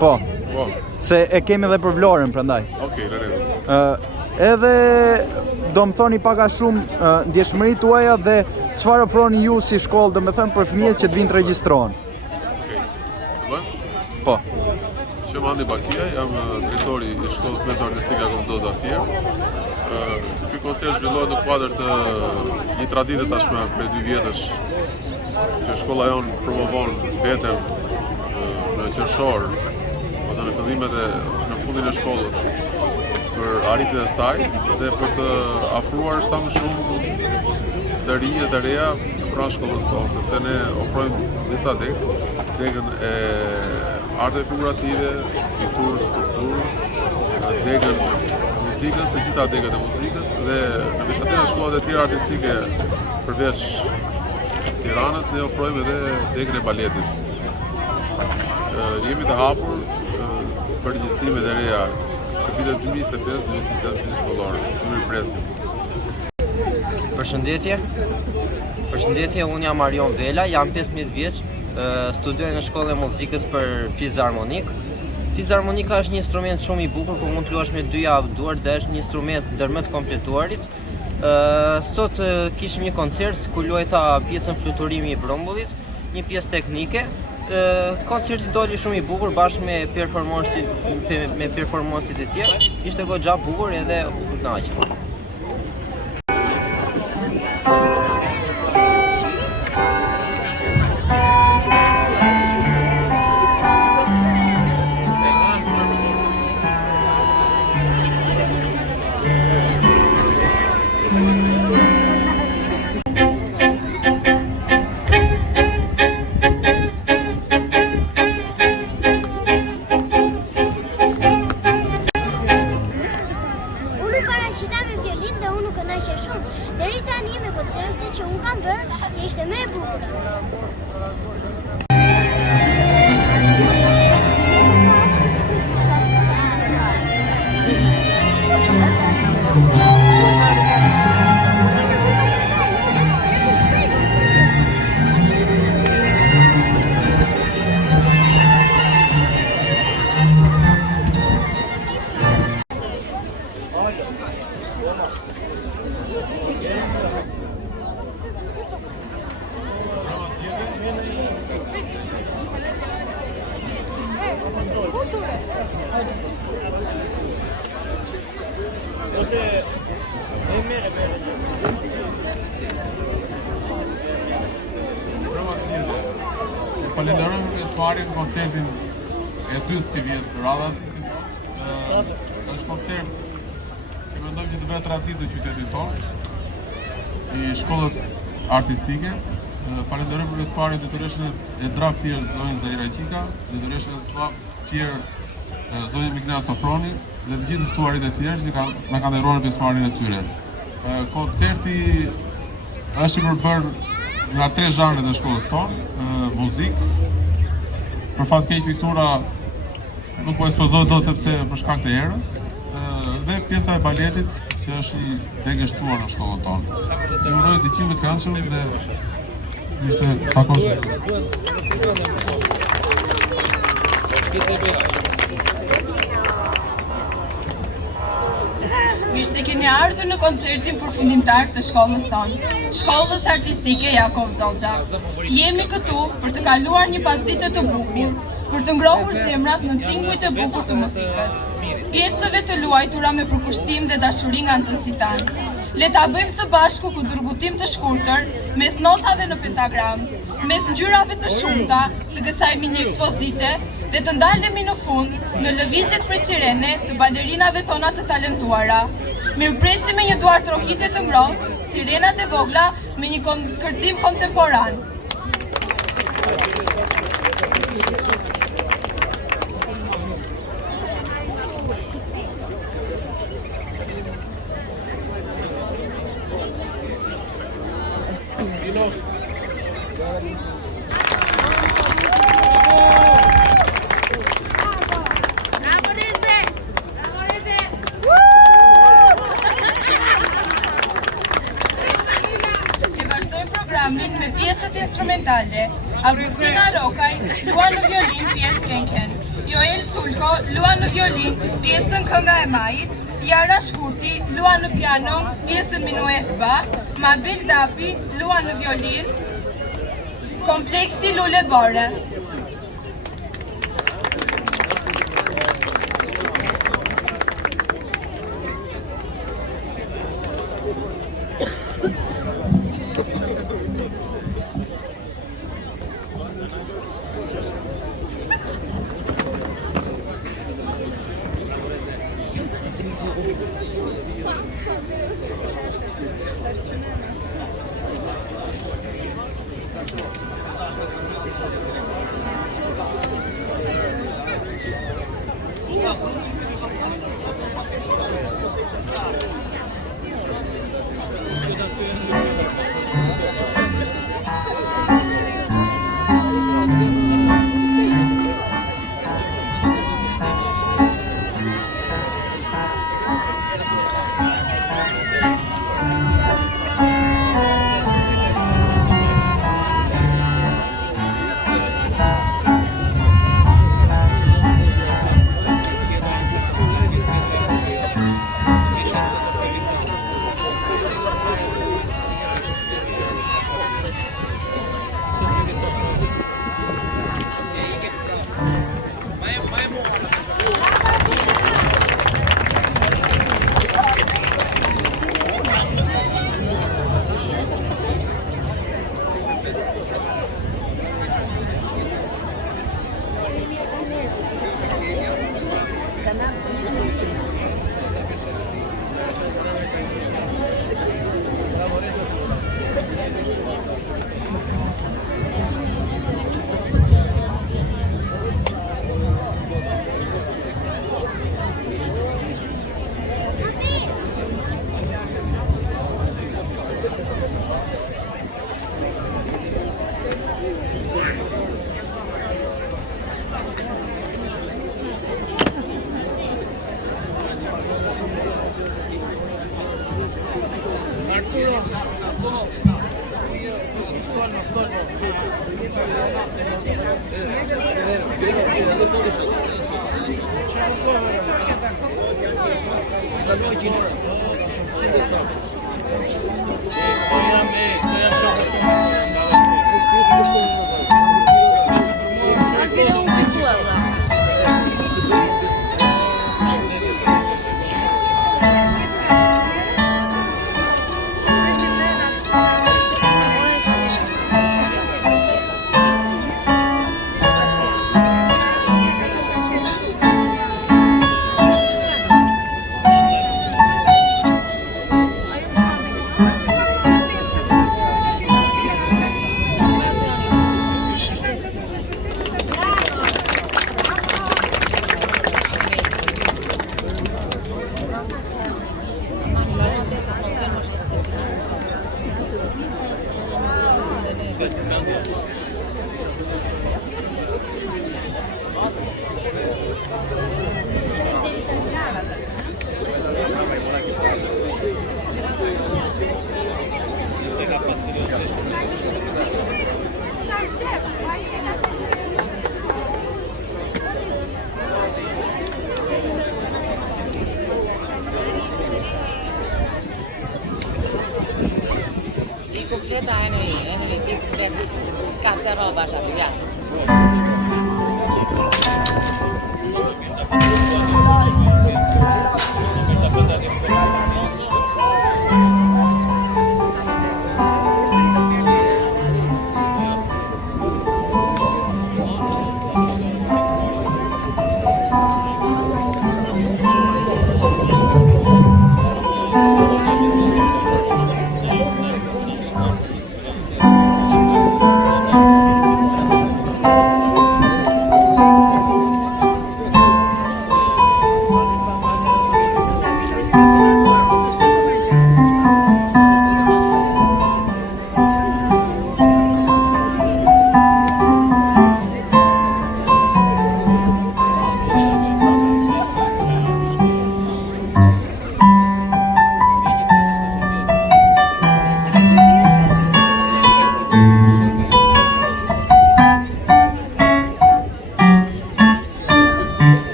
Po. Se e kemi edhe për Vlorën prandaj. Okej, rreth. Edhe do më thoni pak a shumë ndjeshmëritë tuaja dhe çfarë ofroni ju si shkollë, domethënë për fëmijët që të vinë të regjistrohen. Okej. Po. Qëm Andi Bakia, jam drejtori i shkollës meso artistike Akomzo Zafir. Ky koncert zhvillohet në kuadër të një tradite tashmë prej 2 vjetësh që shkolla jonë promovon veten në qershor, ose në fillimet e në fundin e shkollës për arritjen e saj dhe për të afruar sa më shumë të rinj të reja pranë shkollës tonë, sepse ne ofrojmë disa degën e arte figurative, pinturë, skulpturë, degën muzikës, të gjitha degët e muzikës dhe në veçantë në shkollat e tjera artistike përveç Tiranës ne ofrojmë edhe degën e baletit. Jemi të hapur për regjistrimet e reja për vitet 2025-2026 shkollore. Ju presim. Përshëndetje, unë jam Marion Vela, jam 15 vjeç, studioj në shkollën e muzikës për fizharmonik. Fizharmonika është një instrument shumë i bukur, ku mund të luash me 2 javë duar dhe është një instrument ndër më të kompletuarit. Sot kishim një koncert ku luajta pjesën Fluturimi i Brumbullit, një pjesë teknike. Koncerti doli shumë i bukur bashkë me performansit e tjerë. Ishte goxha bukur edhe u kënaqëm. Deri tani me koncertet që unë kam bërë, ishte më e bukur. Falenderoj për pjesëmarrjen në koncertin e dytë si vjet të radhës. Është koncert që mendojmë që të bëhet traditë në qytetin tonë, i shkollës artistike. Falenderoj për pjesëmarrjen detyreshën e Drap Fier zonjën Zaira Qika, detyreshën e Slap Fier zonjën Migna Sofroni dhe të gjithë ftuarit e tjerë që na kanë dhëruar në pjesëmarrjen e tyre. Koncerti është i përbërë nga 3 zhanret e shkollës tonë, muzikë. Për fat keq piktura nuk po ekspozohet dot sepse për shkak të erës, dhe pjesa e baletit që është i degështuar në shkollën tonë. Ju uroj diqim të këndshëm dhe mirë se takosh. Mirë se keni ardhur në koncertin përfundimtar të shkollës tonë, Shkollës Artistike Jakov Zoza. Jemi këtu për të kaluar një pasditë të bukur, për të ngrohur zemrat në tingujt e bukur të muzikës. Pjesëve të luajtura me përkushtim dhe dashuri nga nxënësit tanë. Le ta bëjmë së bashku kundërgutim të shkurtër, mes notave në pentagram, mes ngjyrave të shumta të kësaj mini ekspozite dhe të ndalemi në fund në lëvizjet për sirene të balerinave tona të talentuara. Mirëpresim me një duart rokite të ngrohtë, sirenat e vogla me një kërcim kontemporan. luan në violin pjesë Kenken. Joel Sulko luan në violin pjesën Kënga e Majit. Jara Shkurti luan në piano pjesën Minuet Ba. Mabel Dapi luan në violin Kompleksi Lule Bore.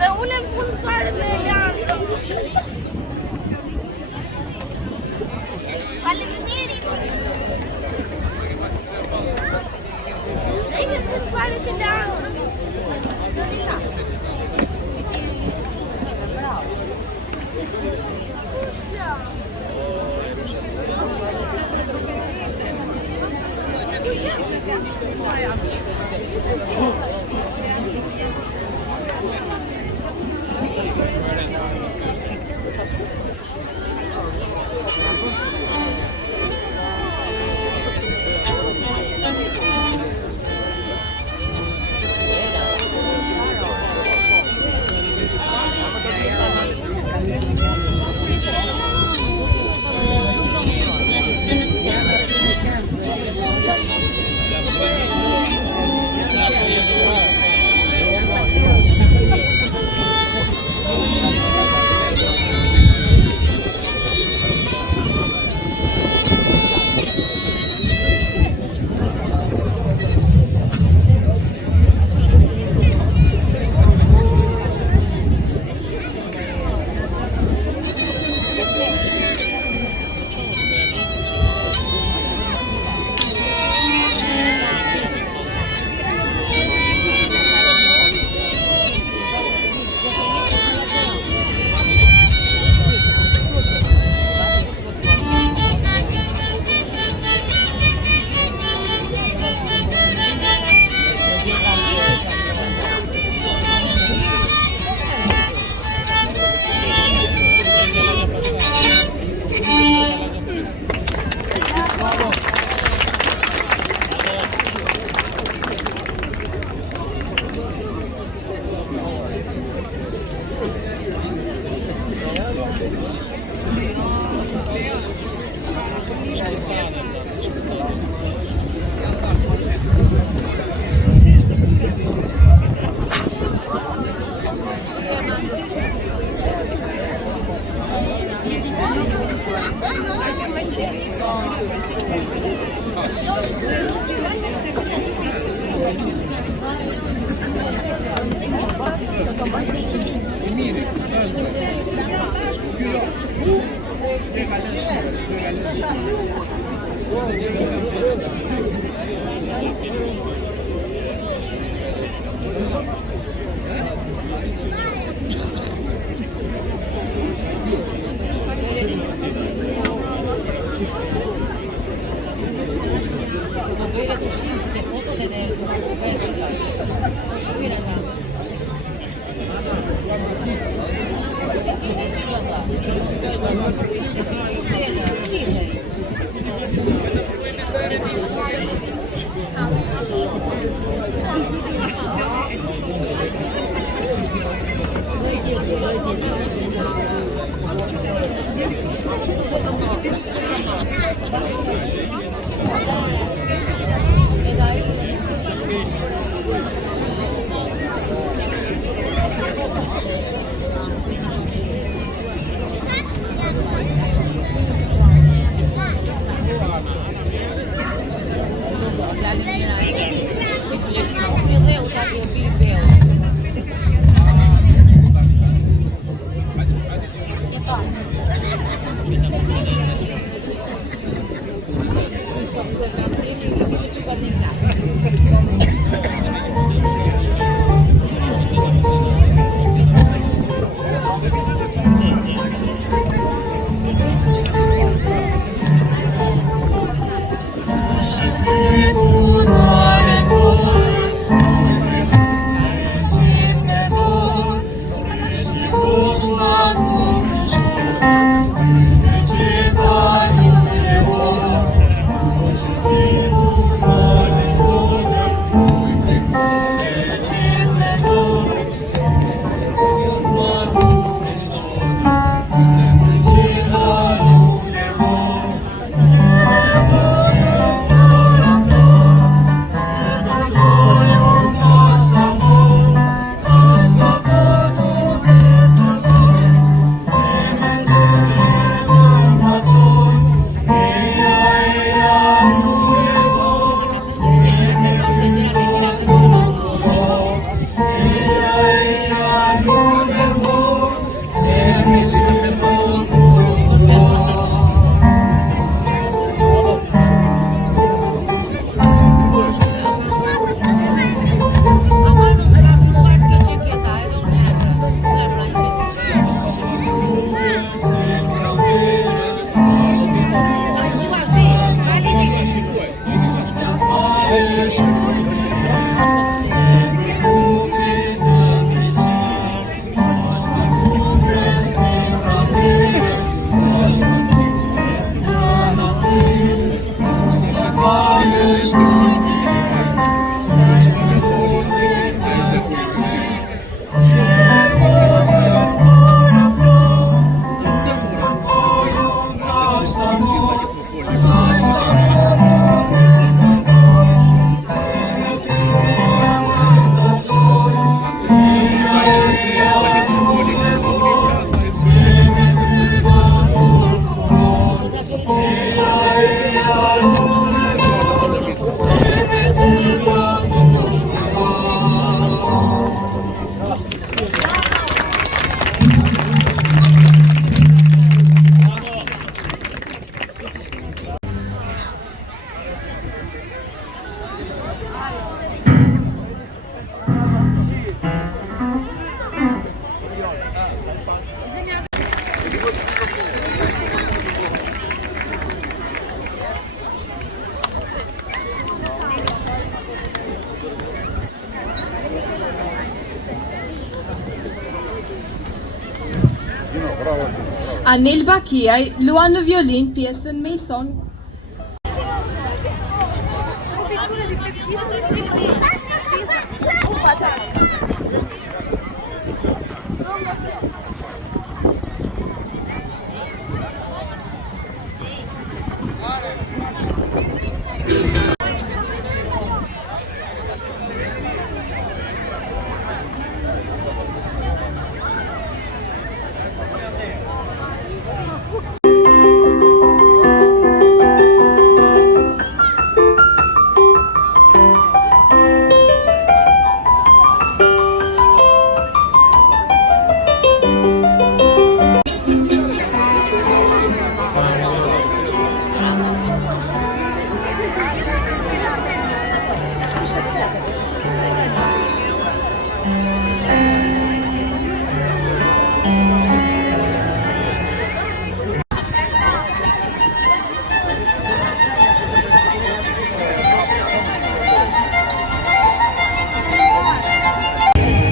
Të ulem fund fare me janë. Faleminderit. Dhe fund fare të janë. Anel Bakiaj luan në violin pjesën Mason.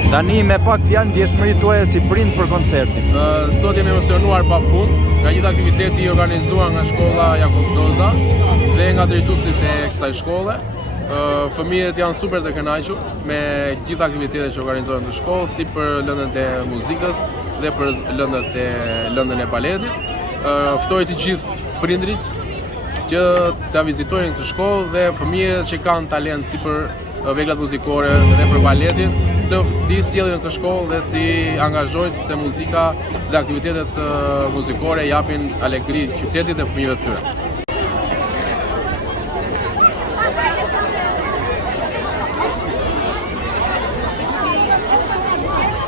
Tani me pak fjalë ndjeshmëritë tuaja si prind për koncertin. Sot jemi emocionuar pafund nga gjithë aktiviteti i organizuar nga shkolla Jakov Xoza dhe nga drejtuesit e kësaj shkolle. Fëmijët janë super të kënaqur me gjithë aktivitetet që organizohen në shkollë, si për lëndën e muzikës dhe për lëndën e baletit. Ftoj të gjithë prindrit që ta vizitojnë këtë shkollë dhe fëmijët që kanë talent si për veglat muzikore dhe për baletin, të sjellin në këtë shkollë dhe të angazhojnë sepse muzika dhe aktivitetet muzikore japin alegri qytetit dhe fëmijëve të tyre.